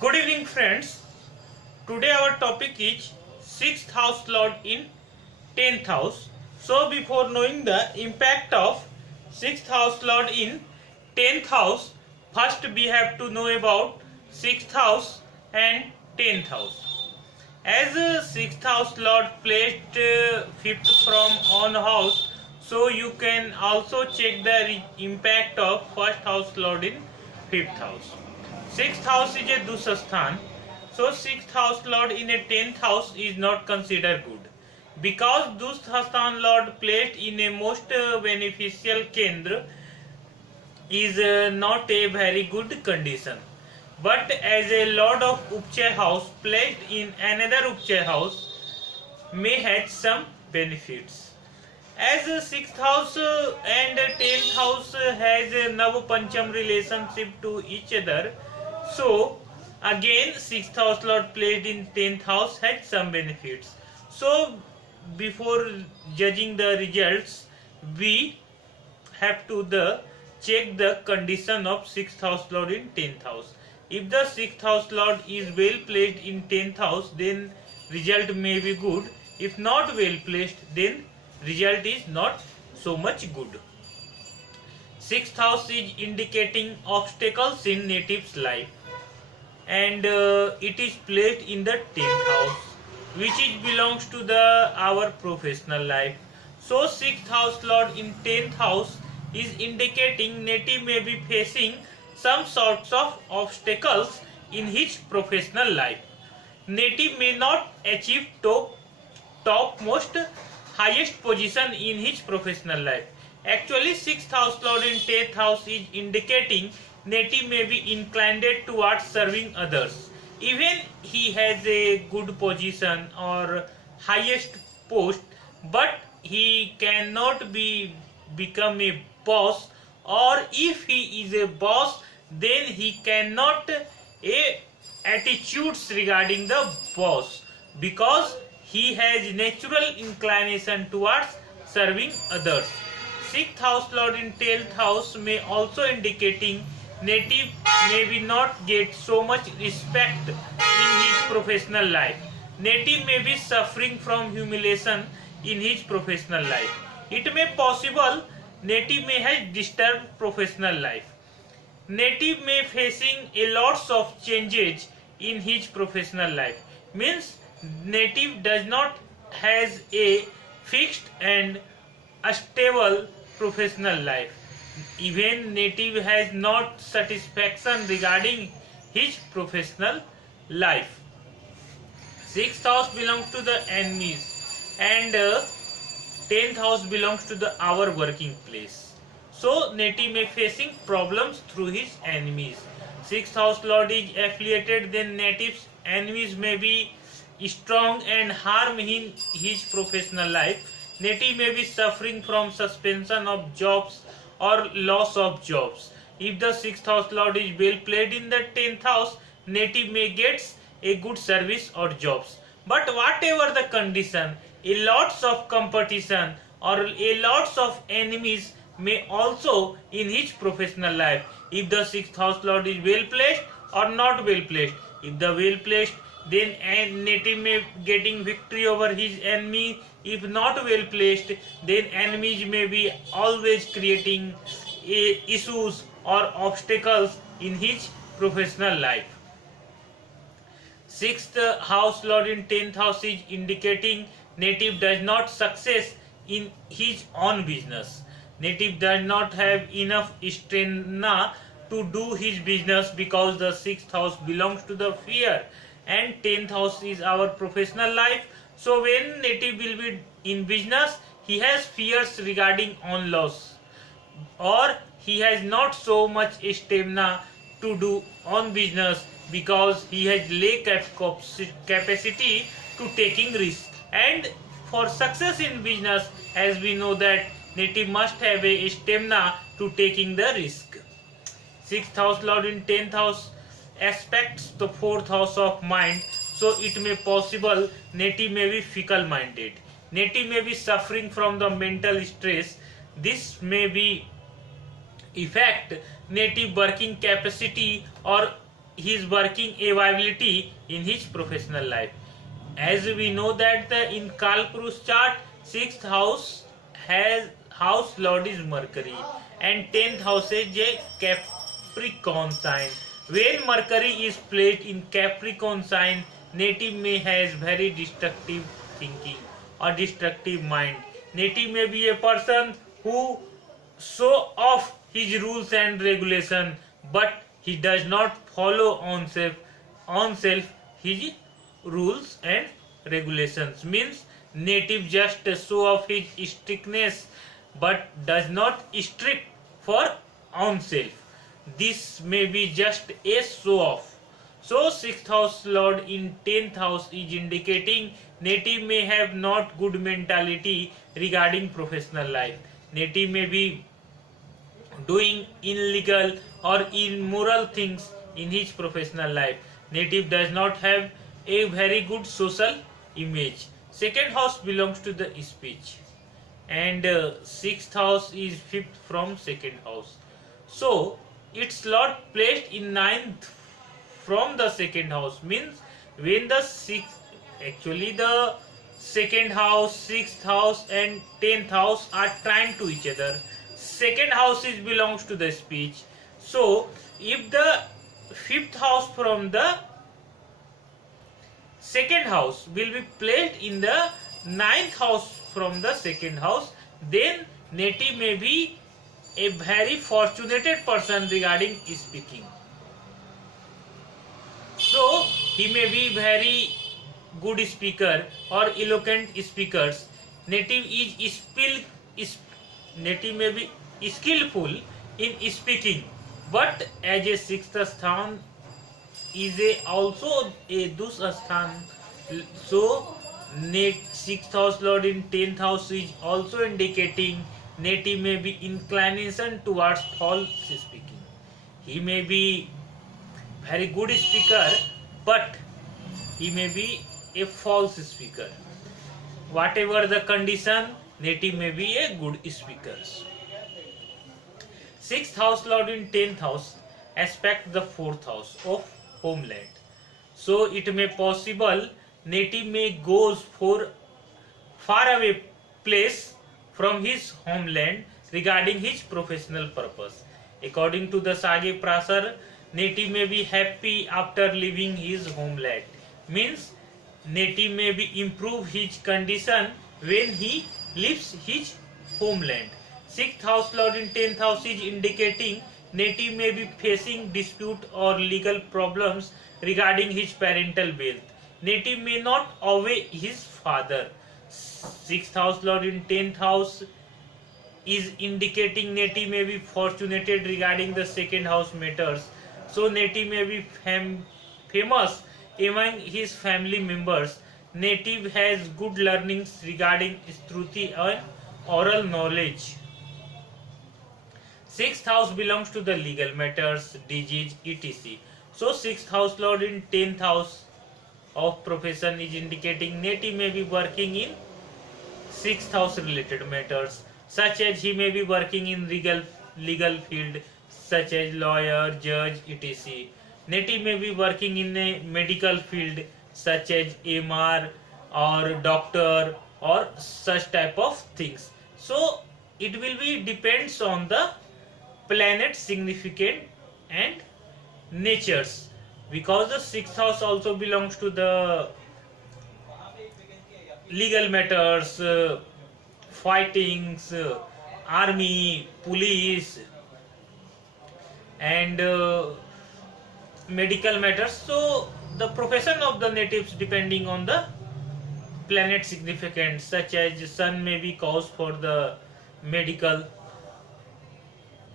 Good evening, friends. Today our topic is 6th house lord in 10th house. So, before knowing the impact of 6th house lord in 10th house, first we have to know about 6th house and 10th house. As a 6th house lord placed 5th from on house, so you can also check the impact of 1st house lord in 5th house. 6th house is a Dusasthan, so 6th house lord in a 10th house is not considered good. Because Dusasthan lord placed in a most beneficial Kendra is not a very good condition. But as a lord of Upchaya house placed in another Upchaya house may have some benefits. As 6th house and 10th house has a Nav Pancham relationship to each other, so again 6th house lord placed in 10th house had some benefits. So before judging the results, we have to check the condition of 6th house lord in 10th house. If the 6th house lord is well placed in 10th house, then result may be good. If not well placed, then result is not so much good. 6th house is indicating obstacles in native's life, and it is placed in the 10th house, which belongs to our professional life. So 6th house lord in 10th house is indicating native may be facing some sorts of obstacles in his professional life. Native may not achieve topmost highest position in his professional life. Actually 6th house lord in 10th house is indicating native may be inclined towards serving others. Even he has a good position or highest post, but he cannot become a boss, or if he is a boss, then he cannot attitudes regarding the boss, because he has natural inclination towards serving others. 6th house lord in 10th house may also indicating native may be not get so much respect in his professional life. Native may be suffering from humiliation in his professional life. It may possible native may have disturbed professional life. Native may facing a lots of changes in his professional life. Means native does not has a fixed and a stable professional life. Even native has not satisfaction regarding his professional life. 6th house belongs to the enemies, and 10th house belongs to our working place. So native may facing problems through his enemies. 6th house lord is affiliated, then native's enemies may be strong and harm in his professional life. Native may be suffering from suspension of jobs or loss of jobs. If the 6th house lord is well placed in the 10th house, native may get a good service or jobs. But whatever the condition, a lots of competition or a lots of enemies may also in his professional life. If the 6th house lord is well placed or not well placed. If the well placed, then native may getting victory over his enemy. If not well placed, then enemies may be always creating issues or obstacles in his professional life. 6th house lord in 10th house is indicating native does not success in his own business. Native does not have enough strength to do his business, because the 6th house belongs to the fear and 10th house is our professional life. So when native will be in business, he has fears regarding on loss, or he has not so much stamina to do on business, because he has lack of capacity to taking risk. And for success in business, as we know that native must have a stamina to taking the risk. 6th house lord in 10th house aspects the 4th house of mind, so it may possible native may be fickle minded. Native may be suffering from the mental stress. This may be affect native working capacity or his working ability in his professional life. As we know that in Kalpurus chart, 6th house has house lord is Mercury and 10th house is a Capricorn sign. When Mercury is placed in Capricorn sign, native may has very destructive thinking or destructive mind. Native may be a person who show off his rules and regulation, but he does not follow on self his rules and regulations. Means native just show off his strictness but does not strict for on self. This may be just a show off. So 6th house lord in 10th house is indicating native may have not good mentality regarding professional life. Native may be doing illegal or immoral things in his professional life. Native does not have a very good social image. Second house belongs to the speech and 6th house is fifth from second house. So its lord placed in 9th from the second house means when the the second house, 6th house and 10th house are trying to each other. Second house is belongs to the speech. So if the 5th house from the second house will be placed in the 9th house from the second house, then native may be a very fortunate person regarding speaking. So he may be very good speaker or eloquent speakers. Native native may be skillful in speaking, but as a 6th sthan is also a dus sthan. So 6th house lord in 10th house is also indicating native may be inclination towards false speaking. He may be very good speaker, but he may be a false speaker. Whatever the condition, native may be a good speaker. 6th house lord in 10th house aspect the 4th house of homeland. So it may possible native may goes for far away place from his homeland regarding his professional purpose. According to the Sage Prasar, native may be happy after leaving his homeland. Means native may be improve his condition when he leaves his homeland. 6th house lord in 10th house is indicating native may be facing dispute or legal problems regarding his parental wealth. Native may not obey his father. 6th house lord in 10th house is indicating native may be fortunated regarding the second house matters. So native may be famous among his family members. Native has good learnings regarding Shruti and oral knowledge. 6th house belongs to the legal matters, disease, etc. So 6th house lord in 10th house of profession is indicating native may be working in 6th house related matters, such as he may be working in legal field such as lawyer, judge, etc. Native may be working in a medical field such as MR or doctor or such type of things. So it will be depends on the planet significant and natures, because the 6th house also belongs to the legal matters, fightings, army, police and medical matters. So the profession of the natives depending on the planet significance, such as sun may be cause for the medical,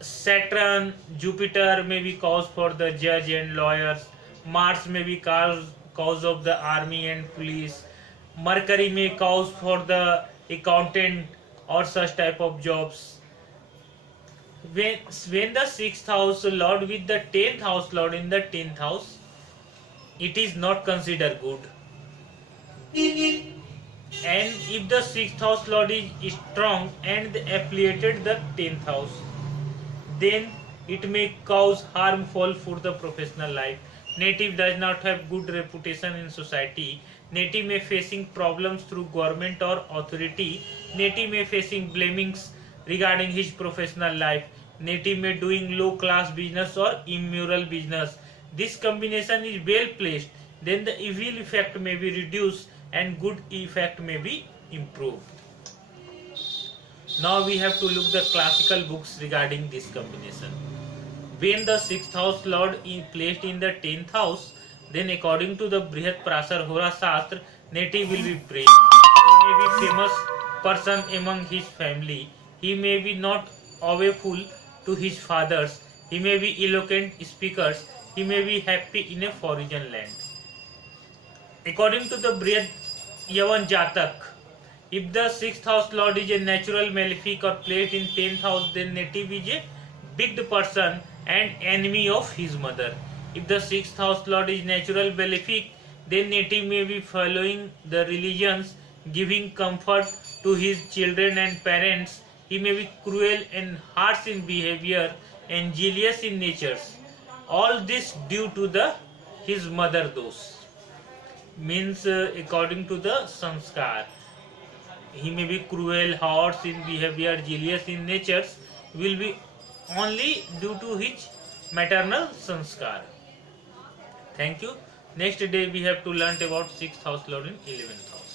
Saturn, Jupiter may be cause for the judge and lawyers, Mars may be cause of the army and police, Mercury may cause for the accountant or such type of jobs. When the 6th house lord with the 10th house lord in the 10th house, it is not considered good. And if the 6th house lord is strong and affiliated the 10th house, then It may cause harmful for the professional life. Native does not have good reputation in society. Native may facing problems through government or authority. Native may facing blamings regarding his professional life. Native may doing low class business or immoral business. This combination is well placed, then the evil effect may be reduced and good effect may be improved. Now we have to look the classical books regarding this combination. When the 6th house lord is placed in the 10th house, then according to the Brihat Prasar Hora Shastra, native will be praised. He may be famous person among his family. He may be not awful to his fathers. He may be eloquent speakers. He may be happy in a foreign land. According to the Brihat Yavan Jatak, if the 6th house lord is a natural malefic or placed in 10th house, then native is a big person and enemy of his mother. If the 6th house lord is natural malefic, then native may be following the religions, giving comfort to his children and parents. He may be cruel and harsh in behavior and jealous in nature. All this due to his mother dosh. Means according to the sanskar. He may be cruel, harsh in behavior, jealous in nature, will be only due to his maternal sanskar. Thank you. Next day we have to learn about 6th house lord in 11th house.